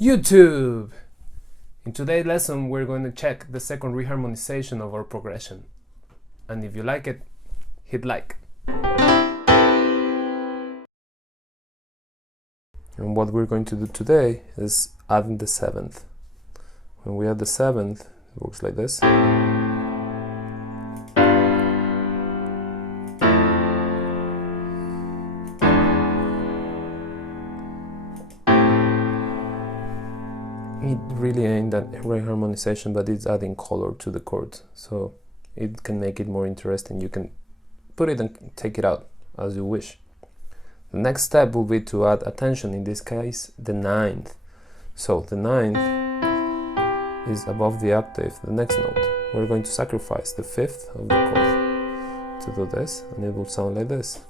YouTube! In today's lesson we're going to check the second reharmonization of our progression. And if you like it, hit like. And what we're going to do today is adding the 7th. When we add the 7th, it works like this. It really ain't that reharmonization, but it's adding color to the chord, so it can make it more interesting. You can put it and take it out as you wish. The next step will be to add attention, in this case the 9th. So the 9th is above the octave, the next note. We're going to sacrifice the 5th of the chord to do this, and it will sound like this.